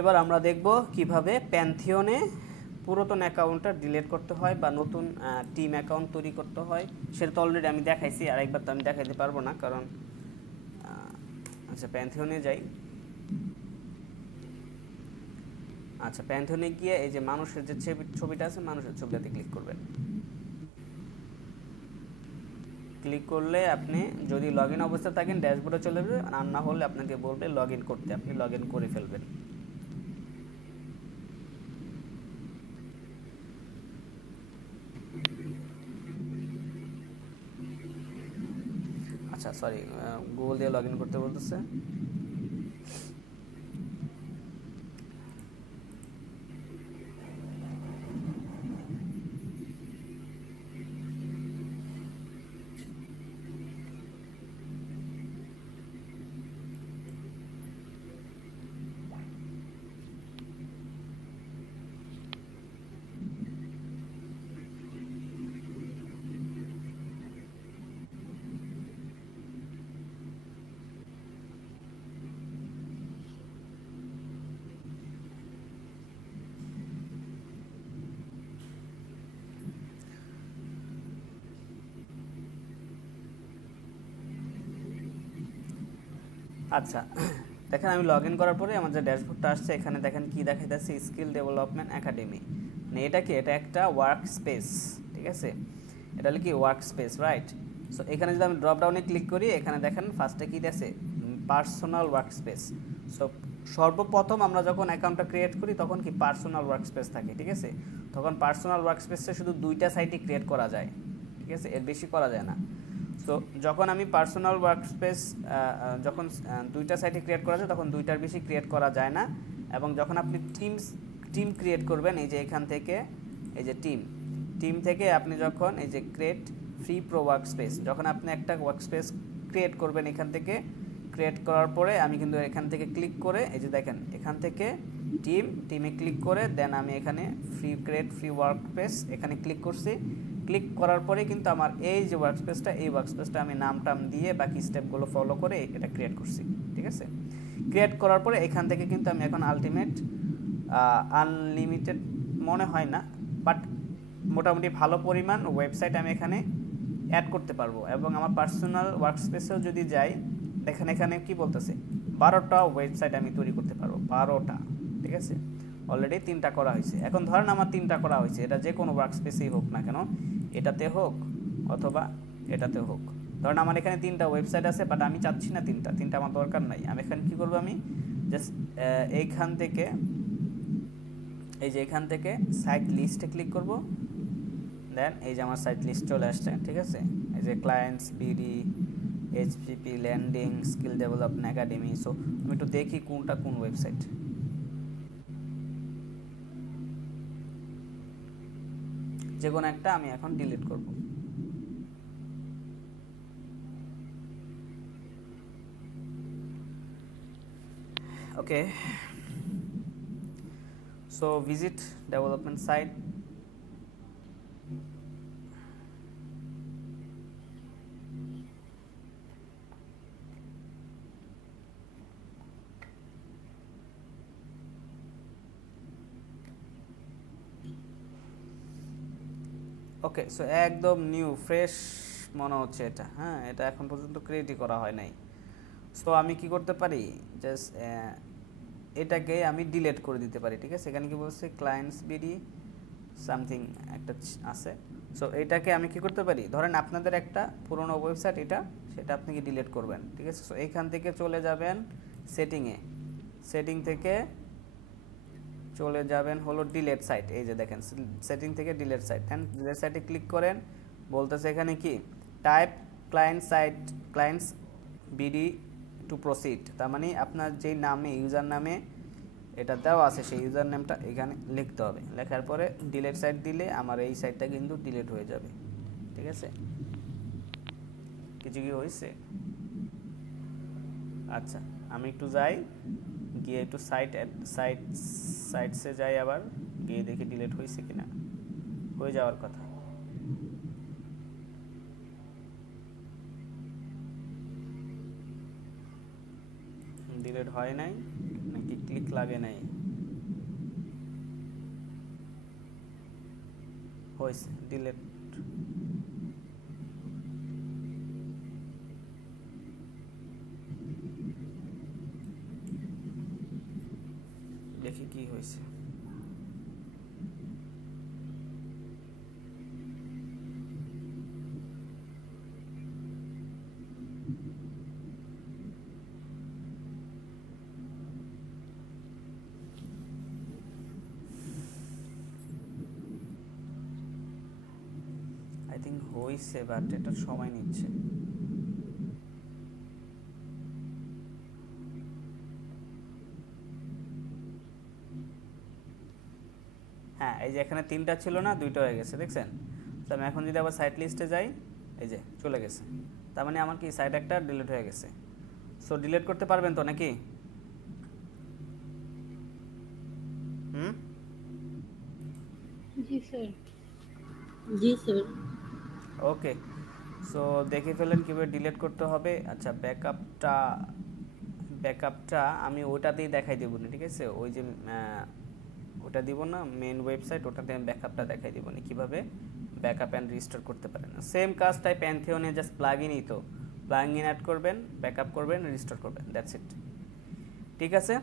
এবার আমরা দেখব কিভাবে প্যান্থিয়নে পুরাতন অ্যাকাউন্টটা ডিলিট করতে হয় বা নতুন টিম অ্যাকাউন্ট তৈরি করতে হয়। সেটা তো অলরেডি আমি দেখাইছি, আরেকবার তো আমি দেখাইতে পারবো না, কারণ আচ্ছা প্যান্থিয়নে যাই। আচ্ছা প্যান্থিয়নে গিয়ে এই যে মানুষের যে ছবিটা আছে, মানুষের ছবিটাতে ক্লিক করবেন। ক্লিক করলে আপনি যদি লগ ইন অবস্থায় থাকেন ড্যাশবোর্ডে চলে যাবে, আর না হলে আপনাকে বলবে লগ ইন করতে, আপনি লগ ইন করে ফেলবেন। আচ্ছা সরি, গুগল দিয়ে লগ ইন করতে বলতেছে। আচ্ছা দেখেন আমি লগ ইন করার পরে আমার যে ড্যাশবোর্ডটা আসছে, এখানে দেখেন কি দেখাইতেছে, স্কিল ডেভেলপমেন্ট একাডেমি। মানে এটা কি, এটা একটা ওয়ার্ক স্পেস, ঠিক আছে, এটা হলো কি ওয়ার্ক স্পেস, রাইট। সো এখানে যদি আমি ড্রপ ডাউনে ক্লিক করি, এখানে দেখেন ফার্স্টে কি আছে, পার্সোনাল ওয়ার্ক স্পেস। সো সর্বপ্রথম আমরা যখন অ্যাকাউন্টটা ক্রিয়েট করি তখন কি পার্সোনাল ওয়ার্ক স্পেস থাকে, ঠিক আছে। তখন পার্সোনাল ওয়ার্ক স্পেসে শুধু দুইটা সাইটই ক্রিয়েট করা যায়, ঠিক আছে, এর বেশি করা যায় না। সো যখন আমি পার্সোনাল ওয়ার্কস্পেস যখন দুইটা সাইটে ক্রিয়েট করা যায় তখন দুইটার বেশি ক্রিয়েট করা যায় না। এবং যখন আপনি টিম ক্রিয়েট করবেন, এই যে এখান থেকে এই যে টিম থেকে আপনি যখন এই যে ক্রিয়েট ফ্রি প্রো ওয়ার্কস্পেস, যখন আপনি একটা ওয়ার্কস্পেস ক্রিয়েট করবেন, এখান থেকে ক্রিয়েট করার পরে আমি কিন্তু এখান থেকে ক্লিক করে এই যে দেখেন এখান থেকে টিমে ক্লিক করে দেন আমি এখানে ক্রিয়েট ফ্রি ওয়ার্কস্পেস এখানে ক্লিক করছি। ক্লিক করার পরে কিন্তু আমার এই যে ওয়ার্কস্পেসটা আমি নাম টাম দিয়ে বাকি স্টেপগুলো ফলো করে এটা ক্রিয়েট করছি, ঠিক আছে। ক্রিয়েট করার পরে এখান থেকে কিন্তু আমি এখন আলটিমেট আনলিমিটেড মনে হয় না, বাট মোটামুটি ভালো পরিমাণ ওয়েবসাইট আমি এখানে অ্যাড করতে পারবো। এবং আমার পার্সোনাল ওয়ার্কস্পেসেও যদি যাই, দেখেন এখানে কি বলতেছে 12টা ওয়েবসাইট আমি তৈরি করতে পারবো, 12টা, ঠিক আছে। অলরেডি 3টা করা হয়েছে। এখন ধরেন আমার 3টা করা হয়েছে, এটা যে কোনো ওয়ার্কস্পেসেই হোক না কেন, এটাতে হোক অথবা এটাতে হোক। ধরেন আমার এখানে 3টা ওয়েবসাইট আছে, বাট আমি চাচ্ছি না 3টা আমার দরকার নাই। আমি এখানে কী করবো, আমি জাস্ট এইখান থেকে এই যে এখান থেকে সাইট লিস্টে ক্লিক করব। দেন এই যে আমার সাইট লিস্ট চলে আসছে, ঠিক আছে। এই যে clients BD, HPP landing, skill development academy. So আমি একটু দেখি কোনটা কোন ওয়েবসাইট। যে কোনো একটা আমি এখন ডিলিট করব। ওকে, সো ভিজিট ডেভেলপমেন্ট সাইট। ওকে, সো একদম নিউ ফ্রেশ মনে হচ্ছে এটা। হ্যাঁ, এটা এখন পর্যন্ত ক্রিয়েটই করা হয় নাই। সো আমি কি করতে পারি, জাস্ট এটাকে আমি ডিলিট করে দিতে পারি, ঠিক আছে। এখানে কি বলছে ক্লায়েন্টস বিডি সামথিং একটা আছে। সো এটাকে আমি কি করতে পারি, ধরেন আপনাদের একটা পুরনো ওয়েবসাইট এটা, সেটা আপনি কি ডিলিট করবেন, ঠিক আছে। সো এইখান থেকে চলে যাবেন সেটিং থেকে চলে যাবেন হলো ডিলেট সাইট। এই যে দেখেন সেটিং থেকে ডিলেট সাইট, হ্যাঁ ডিলেট সাইটে ক্লিক করেন। বলতেছে এখানে কি type clients BD two proceed, তার মানে আপনার যেই নামে ইউজার নামে এটা দেওয়া আছে সেই ইউজার নেমটা এখানে লিখতে হবে। লেখার পরে ডিলেট সাইট দিলে আমার এই সাইটটা কিন্তু ডিলিট হয়ে যাবে, ঠিক আছে। কিছু কি হয়েছে? আচ্ছা আমি একটু যাই, গিয়ে একটু সাইটসে যাই, আবার গিয়ে দেখি ডিলিট হয়েছে কিনা। হয়ে যাওয়ার কথা। ডিলিট হয় নাই নাকি ক্লিক লাগে নাই? হয়েছে ডিলিট। দেখি কি হয়েছে। আই থিঙ্ক হয়েছে, বাট এটা সময় নিচ্ছে। হ্যাঁ, এই যে এখানে 3টা ছিল না, 2টা হয়ে গেছে, দেখছেন? তো আমি এখন যদি আবার সাইট লিস্টে যাই, এই যে চলে গেছে। তার মানে আমার কি সাইট একটা ডিলিট হয়ে গেছে। সো ডিলিট করতে পারবেন তো নাকি? হুম, জি স্যার। জি স্যার। ওকে। সো দেখে ফেলেন কীভাবে ডিলিট করতে হবে। আচ্ছা, ব্যাকআপটা আমি ওটাতেই দেখাই দেবো না, ঠিক আছে? ওই যে ওটা দিব না মেন ওয়েবসাইট, ওটাতে আমি ব্যাকআপটা দেখাই দিব না কীভাবে ব্যাকআপ অ্যান্ড রিস্টোর করতে পারেন। সেম কাজটাই প্যান্থিয়নে, জাস্ট প্লাগইনই তো। প্লাগইন অ্যাড করবেন, ব্যাকআপ করবেন, রিস্টোর করবেন, দ্যাটস ইট। ঠিক আছে।